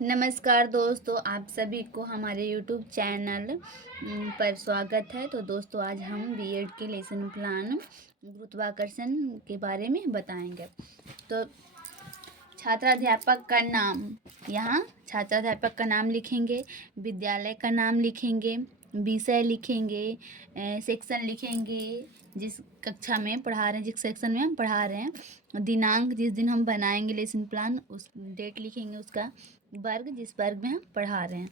नमस्कार दोस्तों, आप सभी को हमारे यूट्यूब चैनल पर स्वागत है। तो दोस्तों, आज हम बीएड के लेसन प्लान गुरुत्वाकर्षण के बारे में बताएंगे। तो छात्राध्यापक का नाम, यहाँ छात्राध्यापक का नाम लिखेंगे, विद्यालय का नाम लिखेंगे, विषय लिखेंगे, सेक्शन लिखेंगे, जिस कक्षा में पढ़ा रहे हैं, जिस सेक्शन में हम पढ़ा रहे हैं, दिनांक जिस दिन हम बनाएंगे लेसन प्लान, उस डेट लिखेंगे, उसका वर्ग जिस वर्ग में हम पढ़ा रहे हैं,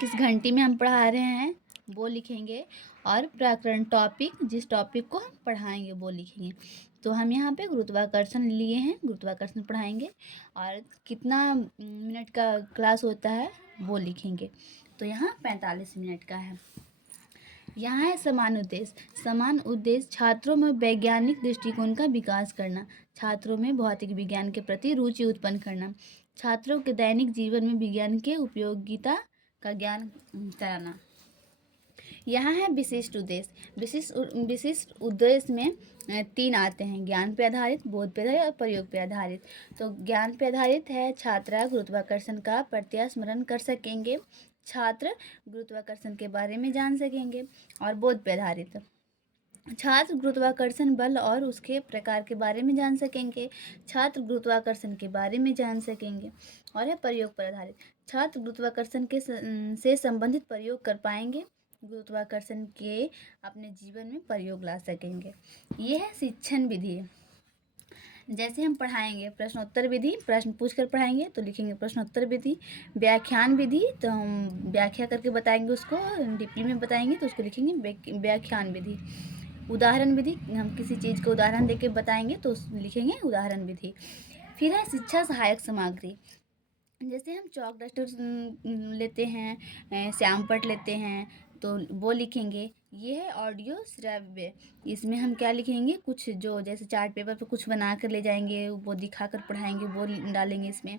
किस घंटे में हम पढ़ा रहे हैं वो लिखेंगे, और प्रकरण टॉपिक जिस टॉपिक को हम पढ़ाएंगे वो लिखेंगे। तो हम यहाँ पे गुरुत्वाकर्षण लिए हैं, गुरुत्वाकर्षण पढ़ाएंगे और कितना मिनट का क्लास होता है वो लिखेंगे। तो यहाँ 45 मिनट का है। यहाँ है समान उद्देश्य। समान उद्देश्य छात्रों में वैज्ञानिक दृष्टिकोण का विकास करना, छात्रों में भौतिक विज्ञान के प्रति रुचि उत्पन्न करना, छात्रों के दैनिक जीवन में विज्ञान के उपयोगिता का ज्ञान कराना। यहाँ है विशिष्ट उद्देश्य। विशिष्ट उद्देश्य में 3 आते हैं: ज्ञान पे आधारित, बोध पे आधारित और प्रयोग पे आधारित। तो ज्ञान पे आधारित है, छात्र गुरुत्वाकर्षण का प्रत्यास्मरण कर सकेंगे, छात्र गुरुत्वाकर्षण के बारे में जान सकेंगे। और बोध पे आधारित, छात्र गुरुत्वाकर्षण बल और उसके प्रकार के बारे में जान सकेंगे, छात्र गुरुत्वाकर्षण के बारे में जान सकेंगे। और है प्रयोग पर आधारित, छात्र गुरुत्वाकर्षण के से संबंधित प्रयोग कर पाएंगे, गुरुत्वाकर्षण के अपने जीवन में प्रयोग ला सकेंगे। ये है शिक्षण विधि। जैसे हम पढ़ाएंगे प्रश्नोत्तर विधि, प्रश्न पूछ कर पढ़ाएंगे तो लिखेंगे प्रश्नोत्तर विधि। व्याख्यान विधि, तो हम व्याख्या करके बताएंगे, उसको डीपली में बताएंगे तो उसको लिखेंगे व्याख्यान विधि। उदाहरण विधि, हम किसी चीज़ को उदाहरण देके बताएंगे तो लिखेंगे उदाहरण विधि। फिर है शिक्षा सहायक सामग्री। जैसे हम चॉक डस्टर लेते हैं, श्यामपट्ट लेते हैं तो वो लिखेंगे। ये है ऑडियो श्रव्य। इसमें हम क्या लिखेंगे, कुछ जो जैसे चार्ट पेपर पर कुछ बना कर ले जाएंगे, वो दिखा कर पढ़ाएंगे, वो डालेंगे इसमें।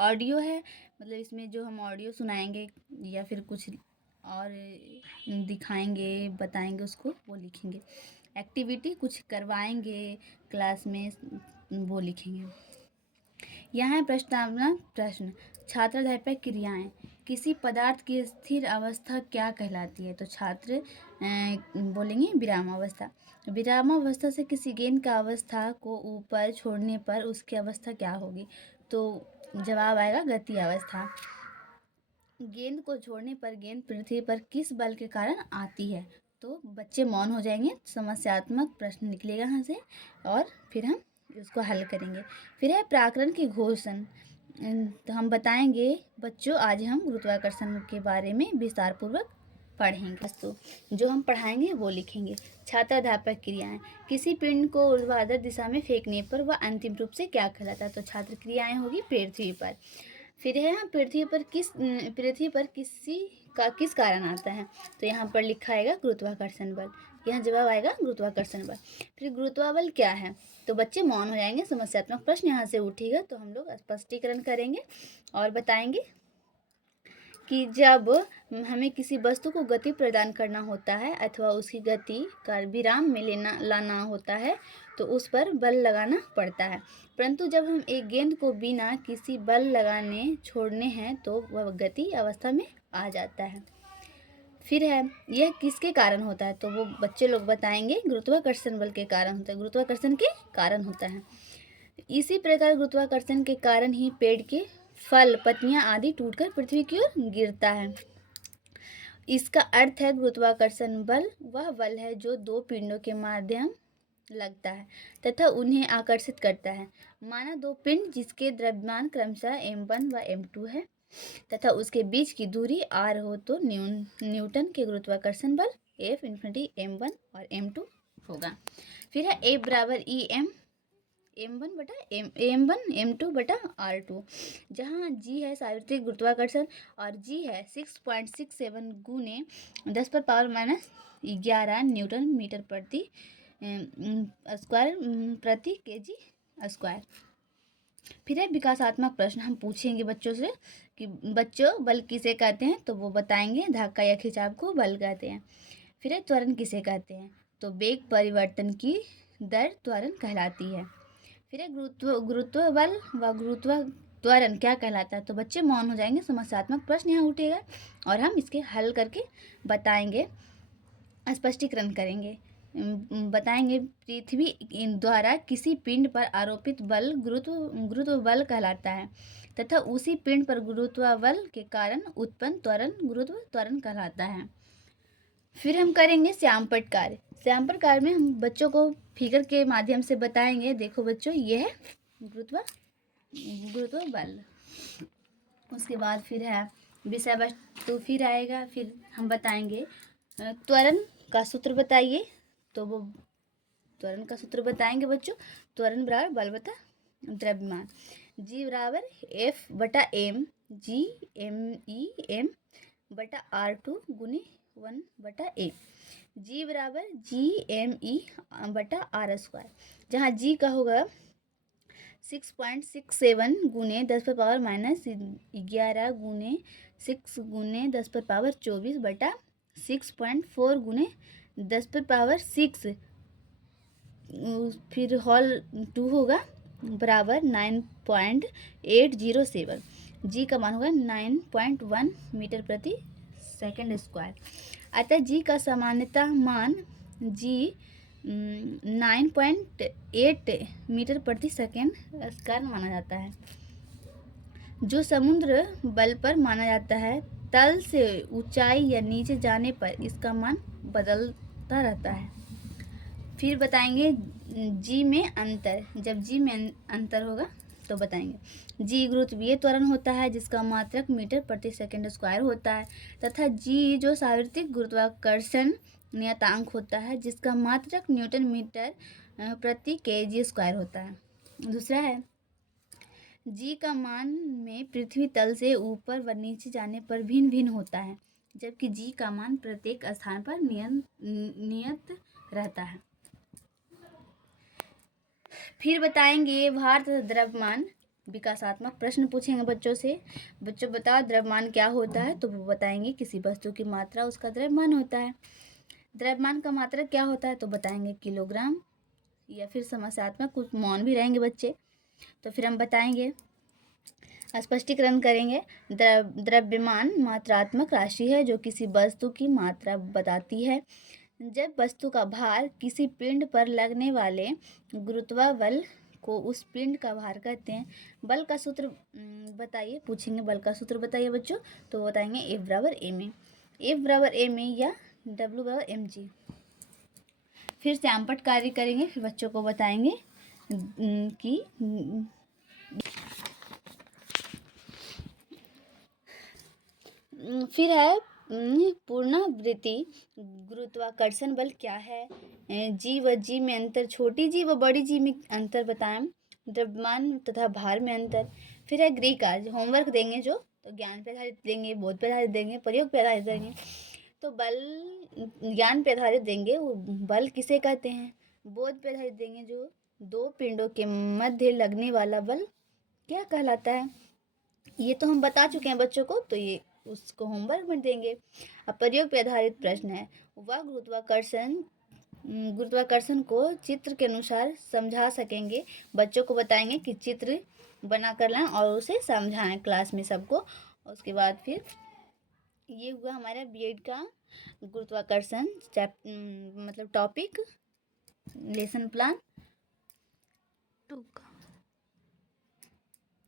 ऑडियो है, मतलब इसमें जो हम ऑडियो सुनाएंगे या फिर कुछ और दिखाएंगे, बताएंगे, उसको वो लिखेंगे। एक्टिविटी, कुछ करवाएंगे क्लास में, वो लिखेंगे। यहाँ है प्रस्तावना प्रश्न। छात्राध्यापक क्रियाएं। किसी पदार्थ की स्थिर अवस्था क्या कहलाती है? तो छात्र बोलेंगे विरामावस्था। विरामावस्था से किसी गेंद का अवस्था को ऊपर छोड़ने पर उसकी अवस्था क्या होगी? तो जवाब आएगा गति अवस्था। गेंद को छोड़ने पर गेंद पृथ्वी पर किस बल के कारण आती है? तो बच्चे मौन हो जाएंगे, समस्यात्मक प्रश्न निकलेगा यहाँ से और फिर हम उसको हल करेंगे। फिर है प्राकरण की घोषण। तो हम बताएंगे बच्चों, आज हम गुरुत्वाकर्षण के बारे में विस्तार पूर्वक पढ़ेंगे। वस्तु जो हम पढ़ाएंगे वो लिखेंगे। छात्राध्यापक क्रियाएं। किसी पिंड को ऊर्ध्वाधर दिशा में फेंकने पर वह अंतिम रूप से क्या कहलाता है? तो छात्र क्रियाएं होगी पृथ्वी पर। फिर है यहाँ पृथ्वी पर किस कारण आता है? तो यहाँ पर लिखा आएगा गुरुत्वाकर्षण बल। यहाँ जवाब आएगा गुरुत्वाकर्षण बल। फिर गुरुत्वाबल क्या है? तो बच्चे मौन हो जाएंगे, समस्यात्मक प्रश्न यहाँ से उठेगा तो हम लोग स्पष्टीकरण करेंगे और बताएंगे कि जब हमें किसी वस्तु को गति प्रदान करना होता है अथवा उसकी गति का विराम में लाना होता है तो उस पर बल लगाना पड़ता है, परंतु जब हम एक गेंद को बिना किसी बल लगाने छोड़ने हैं तो वह गति अवस्था में आ जाता है। फिर है यह किसके कारण होता है? तो वो बच्चे लोग बताएंगे गुरुत्वाकर्षण बल के कारण होता है, गुरुत्वाकर्षण के कारण होता है। इसी प्रकार गुरुत्वाकर्षण के कारण ही पेड़ के फल, पत्तियां आदि टूटकर पृथ्वी की ओर गिरता है। इसका अर्थ है गुरुत्वाकर्षण बल वह बल है जो दो पिंडों के माध्यम लगता है तथा उन्हें आकर्षित करता है। माना दो पिंड जिसके द्रव्यमान क्रमशः m1 व m2 है तथा उसके बीच की दूरी r हो तो न्यूटन के गुरुत्वाकर्षण बल F इन्फिनिटी m1 और m2 होगा। फिर है F बराबर m1 m2 बटा r2, जहाँ g है सार्वत्रिक गुरुत्वाकर्षण और g है 6.67 गुने 10⁻⁻11 न्यूटन मीटर प्रति स्क्वायर प्रति केजी स्क्वायर। फिर है विकासात्मक प्रश्न। हम पूछेंगे बच्चों से कि बच्चों बल किसे कहते हैं? तो वो बताएंगे धक्का या खिंचाव को बल कहते हैं। फिर है त्वरण किसे कहते हैं? तो वेग परिवर्तन की दर त्वरण कहलाती है। फिर है गुरुत्व बल व त्वरण क्या कहलाता है। तो बच्चे मौन हो जाएंगे, समस्यात्मक प्रश्न यहाँ उठेगा और हम इसके हल करके बताएंगे, स्पष्टीकरण करेंगे। बताएंगे पृथ्वी द्वारा किसी पिंड पर आरोपित बल गुरुत्व बल कहलाता है तथा उसी पिंड पर गुरुत्व बल के कारण उत्पन्न त्वरण गुरुत्व त्वरण कहलाता है। फिर हम करेंगे श्यामपट्ट कार्य। श्यामपट्ट कार्य में हम बच्चों को फिगर के माध्यम से बताएंगे। देखो बच्चों, ये है गुरुत्व बल। उसके बाद फिर है विषय वस्तु, फिर आएगा, फिर हम बताएंगे त्वरण का सूत्र बताइए। तो वो त्वरण का सूत्र बताएंगे बच्चों। त्वरण बराबर बल बटा द्रव्यमान, जी बराबर F बटा M, जी M बटा R2 गुने 1 बटा A, जी बराबर GME बटा R², जहाँ जी का होगा 6.67 गुने 10⁻⁻11 गुने 6 गुने 10⁻24 बटा 6.4 गुने 10⁻6, फिर होल 2 होगा बराबर 9.807। जी का मान होगा 9.1 मीटर प्रति सेकंड स्क्वायर। अतः जी का सामान्यतः मान जी 9.8 मीटर प्रति सेकंड स्क्वायर माना जाता है, जो समुद्र बल पर माना जाता है। तल से ऊंचाई या नीचे जाने पर इसका मान बदलता रहता है। फिर बताएंगे जी में अंतर। जब जी में अंतर होगा तो बताएंगे। जी गुरुत्वीय त्वरण होता है जिसका मात्रक मीटर प्रति सेकंड स्क्वायर होता है, तथा जी जो सार्वत्रिक गुरुत्वाकर्षण नियतांक होता है जिसका मात्रक न्यूटन मीटर प्रति केजी स्क्वायर होता है। दूसरा है जी का मान में पृथ्वी तल से ऊपर व नीचे जाने पर भिन्न भिन्न होता है, जबकि जी का मान प्रत्येक स्थान पर नियत रहता है। फिर बताएंगे भार तथा द्रव्यमान, विकासात्मक प्रश्न पूछेंगे बच्चों से। बच्चों बताओ द्रव्यमान क्या होता है। तो वो बताएंगे किसी वस्तु की मात्रा उसका द्रव्यमान होता है। द्रव्यमान का मात्रा क्या होता है तो बताएंगे किलोग्राम, या फिर समस्यात्मक कुछ मौन भी रहेंगे बच्चे। तो फिर हम बताएंगे, स्पष्टीकरण करेंगे। द्रव्यमान मात्रात्मक राशि है जो किसी वस्तु की मात्रा बताती है। जब वस्तु का भार किसी पिंड पर लगने वाले गुरुत्वाबल को उस पिंड का भार कहते हैं। बल का सूत्र बताइए, पूछेंगे बल का सूत्र बताइए बच्चों। तो बताएंगे F बराबर ma, F बराबर ma या W बराबर mg। फिर श्यामपट्ट कार्य करेंगे, फिर बच्चों को बताएंगे कि फिर है पुनरावृत्ति गुरुत्वाकर्षण बल क्या है। जी व जी में अंतर, छोटी जी व बड़ी जी में अंतर बताएं। द्रव्यमान तथा भार में अंतर। फिर है गृह कार्य, होमवर्क देंगे जो, तो ज्ञान पे आधारित देंगे, बोध पे आधारित देंगे, प्रयोग पे आधारित देंगे। तो बल ज्ञान पे आधारित देंगे, वो बल किसे कहते हैं। बोध पे आधारित देंगे, जो दो पिंडों के मध्य लगने वाला बल क्या कहलाता है। ये तो हम बता चुके हैं बच्चों को, तो ये उसको होमवर्क में देंगे। अब प्रयोग पे आधारित प्रश्न है, वह गुरुत्वाकर्षण को चित्र के अनुसार समझा सकेंगे। बच्चों को बताएंगे कि चित्र बना कर लाएं और उसे समझाएं क्लास में सबको। उसके बाद फिर ये हुआ हमारा बीएड का गुरुत्वाकर्षण मतलब टॉपिक, लेसन प्लान 2 का।